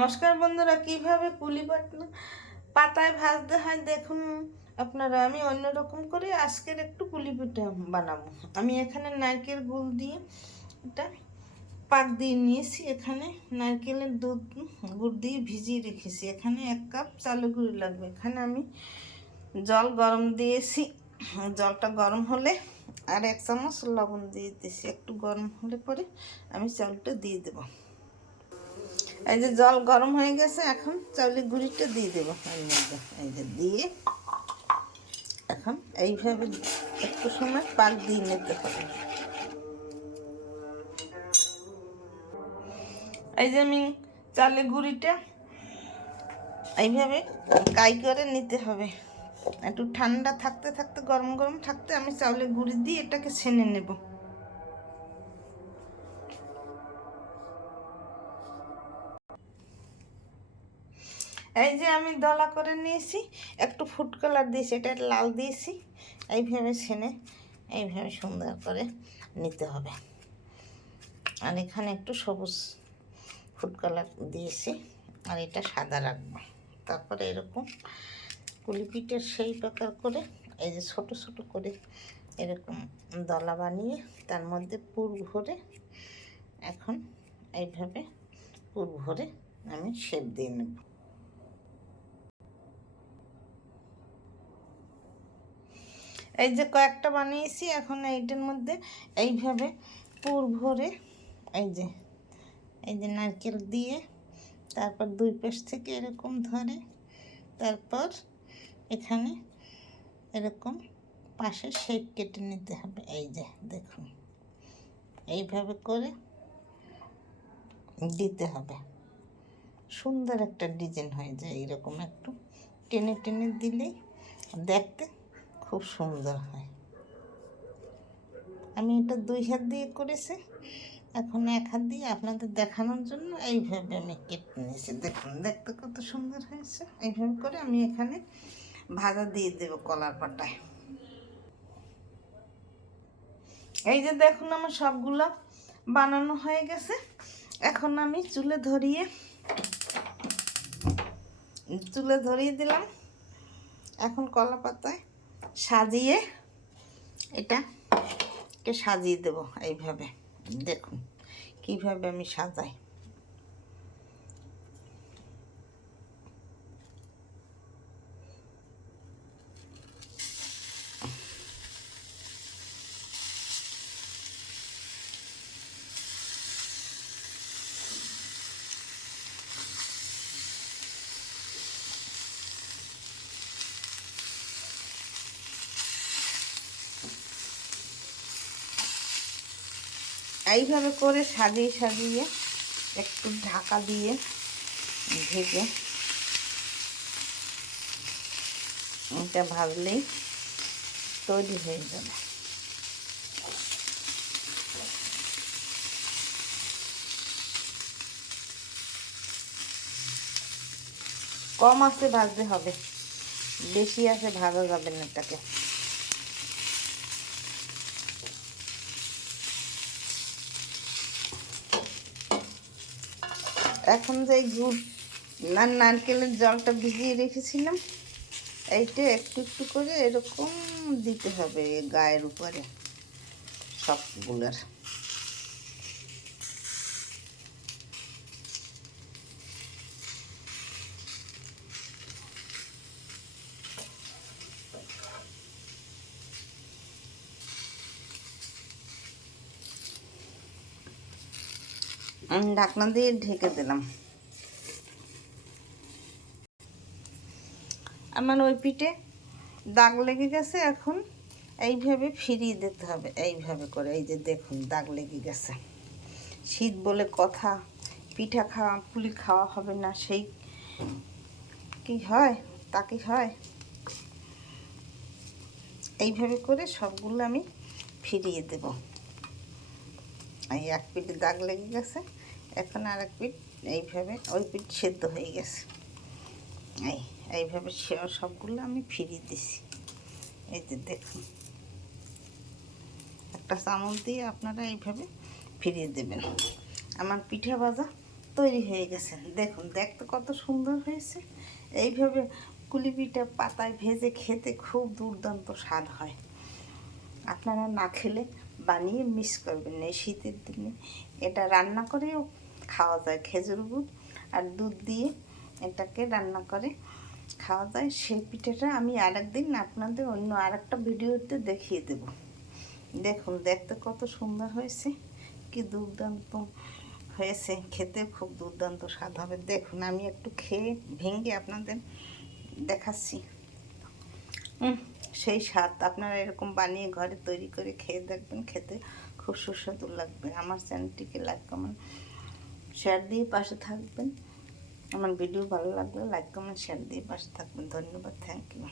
নমস্কার বন্ধুরা, কিভাবে কুলি পাতায় ভাজতে হয় দেখুন আপনারা। আমি অন্যরকম করে আজকের একটু কুলি পিঠা বানাবো। আমি এখানে নারকেল গুড় দিয়ে এটা পাক দিয়ে নিয়েছি। এখানে নারকেলের দুধ গুড় দিয়ে ভিজিয়ে রেখেছি। এখানে 1 কাপ চালের গুঁড়ি লাগবে। এখানে আমি জল গরম দিয়েছি। জলটা গরম হলে আর 1 চামচ লবণ দিয়ে দিয়েছি। একটু গরম হলে পরে আমি চালটা দিয়ে দেবো। এই যে জল গরম হয়ে গেছে, এখন চাউলের গুঁড়িটা দিয়ে দেবো এর মধ্যে। এই যে দিয়ে এখন এইভাবে একটু সময় পাক দিয়ে নিতে হবে। এই যে আমি চালের গুঁড়িটা এইভাবে কাই করে নিতে হবে। একটু ঠান্ডা থাকতে থাকতে গরম গরম থাকতে আমি চাউলের গুঁড়ি দিয়ে এটাকে ছেনে নেব। এই যে আমি দলা করে নিয়েছি, একটু ফুড কালার দিয়েছি, এটা লাল দিয়েছি। এইভাবে ছেনে এইভাবে সুন্দর করে নিতে হবে। আর এখানে একটু সবুজ ফুড কালার দিয়েছি, আর এটা সাদা রাখবো। তারপরে এরকম কুলি পিঠের সেই প্রকার করে এই যে ছোট ছোট করে এরকম দলা বানিয়ে তার মধ্যে পুর ভরে এখন এইভাবে পুর ভরে আমি শেপ দিয়ে নেব। এই যে কয়েকটা বানিয়েছি, এখন এইটার মধ্যে এইভাবে পুর ভরে এই যে নারকেল দিয়ে তারপর 2 পাশ থেকে এরকম ধরে তারপর এখানে এরকম পাশে শেপ কেটে নিতে হবে। এই যে দেখুন এইভাবে করে দিতে হবে। সুন্দর একটা ডিজাইন হয়ে যায়। এইরকম একটু টেনে টেনে দিলেই দেখতে খুব সুন্দর হয়। আমি এটা 2 হাত দিয়ে করেছি, এখন 1 হাত দিয়ে আপনাদের দেখানোর জন্য এইভাবে আমি কেটে নিয়েছি। দেখুন দেখতে কত সুন্দর হয়েছে। এইভাবে করে আমি এখানে ভাজা দিয়ে দেব কলার পাটায়। এই যে দেখুন আমার সবগুলা বানানো হয়ে গেছে। এখন আমি চুলে ধরিয়ে দিলাম। এখন কলা পাতায় সাজিয়ে এটাকে সাজিয়ে দেব। এইভাবে দেখুন কিভাবে আমি সাজাই। এইভাবে করে সাজিয়ে সাজিয়ে একটু ঢাকা দিয়ে ঢেকে এটা ভাজলেই তৈরি হয়ে যাবে। কম আঁচে ভাজতে হবে, বেশি আঁচে ভাজা যাবে না এটাকে। এখন যে গুড় নারকেলের জলটা ভিজিয়ে রেখেছিলাম, এইটা একটু একটু করে এরকম দিতে হবে গায়ের উপরে সবগুলোর। আমি ঢাকনা দিয়ে ঢেকে দিলাম। আমার ওই পিঠে দাগ লেগে গেছে, এখন এইভাবে ফিরিয়ে দিতে হবে। এইভাবে করে এই যে দেখুন দাগ লেগে গেছে। শীত বলে কথা, পিঠা খাওয়া পুলি খাওয়া হবে না, সেই কি হয় তা কি হয়। এইভাবে করে সবগুলো আমি ফিরিয়ে দেব। এই 1 পিঠে দাগ লেগে গেছে, এখন আর 1 পিঠ এইভাবে ওই পিঠ সেদ্ধ হয়ে গেছে। এইভাবে সবগুলো আমি ফিরিয়ে দিছি। এই যে দেখুন একটা চামচ দিয়ে আপনারা এইভাবে ফিরিয়ে দেবেন। আমার পিঠা ভাজা তৈরি হয়ে গেছে। দেখুন, দেখতে কত সুন্দর হয়েছে। এইভাবে কুলি পিঠা পাতায় ভেজে খেতে খুব দুর্দান্ত স্বাদ হয়। আপনারা না খেলে বানিয়ে মিস করবেন না। এই শীতের দিনে এটা রান্না করেও খাওয়া যায়, খেজুর গুড় আর দুধ দিয়ে এটাকে রান্না করে খাওয়া যায়। সেই পিঠাটা আমি আরেকদিন আপনাদের অন্য আরেকটা ভিডিওতে দেখিয়ে দেব। দেখুন, দেখতে কত সুন্দর হয়েছে, কি দুর্দান্ত হয়েছে, খেতে খুব দুর্দান্ত স্বাদ হবে। দেখুন, আমি একটু খেয়ে ভেঙে আপনাদের দেখাচ্ছি। সেই স্বাদ। আপনারা এরকম বানিয়ে ঘরে তৈরি করে খেয়ে দেখবেন, খেতে খুব সুস্বাদু লাগবে। আমার চ্যানেলটিকে লাইক কমেন্ট শেয়ার দিয়ে পাশে থাকবেন। আমার ভিডিও ভালো লাগলে লাইক কমেন্ট শেয়ার দিয়ে পাশে থাকবেন। ধন্যবাদ, থ্যাংক ইউ।